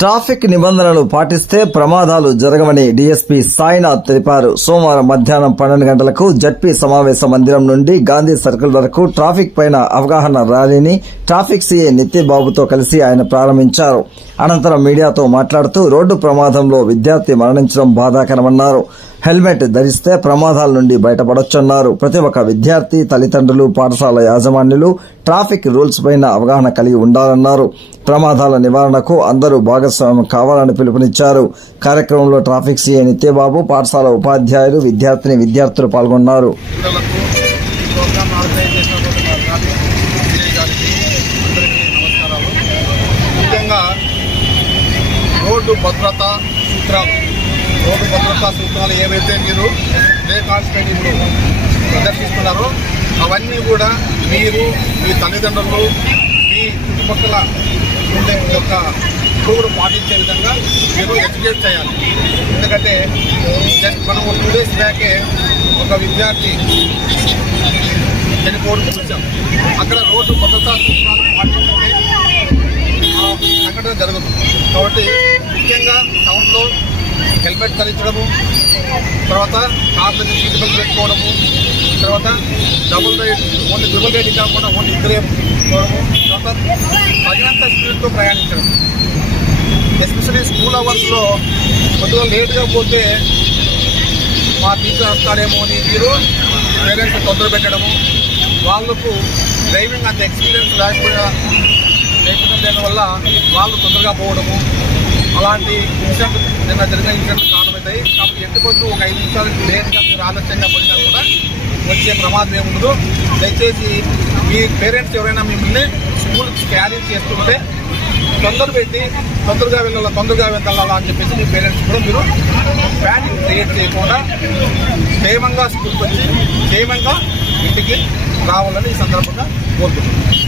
Traffic నిబంధనలు పాటిస్తే ప్రమాదాలు జరగవని డీఎస్పీ సాయినాథ్ తెలిపారు. సోమవారం మధ్యాహ్నం పన్నెండు గంటలకు జడ్పీ సమావేశ మందిరం నుండి గాంధీ సర్కిల్ వరకు ట్రాఫిక్ పైన అవగాహన ర్యాలీని ట్రాఫిక్ సీఏ నితిన్ బాబుతో కలిసి ఆయన ప్రారంభించారు. అనంతరం మీడియాతో మాట్లాడుతూ రోడ్డు ప్రమాదంలో విద్యార్థి మరణించడం బాధాకరమన్నారు. హెల్మెట్ ధరిస్తే ప్రమాదాల నుండి బయటపడొచ్చన్నారు. ప్రతి ఒక్క విద్యార్థి తల్లిదండ్రులు పాఠశాల యాజమాన్యులు ట్రాఫిక్ రూల్స్ పైన అవగాహన కలిగి ఉండాలన్నారు. ప్రమాదాల నివారణకు అందరూ భాగస్వామ్యం కావాలని పిలుపునిచ్చారు. కార్యక్రమంలో ట్రాఫిక్ సీఏ నిత్యబాబు పాఠశాల ఉపాధ్యాయులు విద్యార్థిని విద్యార్థులు పాల్గొన్నారు. రోడ్డు భద్రత సూత్రాలు రోడ్డు భద్రతా సూత్రాలు ఏవైతే మీరు డే కాన్స్టెంట్ ఇప్పుడు ప్రదర్శిస్తున్నారో అవన్నీ కూడా మీరు మీ తల్లిదండ్రులు మీ చుట్టుపక్కల ఉండే యొక్క కూడా పాటించే విధంగా మీరు ఎడ్యుకేట్ చేయాలి. ఎందుకంటే జస్ట్ మనం టూ డేస్ బ్యాకే ఒక విద్యార్థి చనిపోవడం చూసాం. అక్కడ రోడ్డు భద్రతా సూత్రాలు పాటించే సంఘటన జరుగుతుంది. కాబట్టి ముఖ్యంగా టౌన్లో హెల్మెట్ ధరించడము తర్వాత కార్ల సీట్ బెల్ట్ పెట్టుకోవడము తర్వాత double ride only double riding కాకుండా ఓన్లీ ఇద్దరే తర్వాత తగినంత స్పీడ్తో ప్రయాణించడం. ఎస్పెషలీ స్కూల్ అవర్స్లో కొద్దిగా లేట్గా పోతే మా టీచర్ వస్తాడేమో అని మీరు పేరెంట్స్ తొందర పెట్టడము వాళ్ళకు డ్రైవింగ్ అంత ఎక్స్పీరియన్స్ లేకపోయినా లేకుండా లేని వల్ల వాళ్ళు తొందరగా పోవడము అలాంటి ఇన్సిడెంట్ నిన్న జరిగిన ఇన్సిడెంట్ కారణమవుతాయి కాబట్టి ఎట్టుకొద్దు ఒక ఐదు నిమిషాలు లేట్గా మీరు ఆలస్యంగా పోయినా కూడా వచ్చే ప్రమాదం ఏముండదు. దయచేసి మీ పేరెంట్స్ ఎవరైనా మిమ్మల్ని స్కూల్కి క్యారీ చేస్తుంటే తొందర పెట్టి తొందరగా వెళ్ళాలా తొందరగా వెళ్ళాలా అని చెప్పేసి మీ పేరెంట్స్ కూడా మీరు ప్యానిక్ క్రియేట్ చేయకుండా క్షేమంగా స్కూల్కి వచ్చి క్షేమంగా ఇంటికి రావాలని ఈ సందర్భంగా కోరుకుంటున్నాను.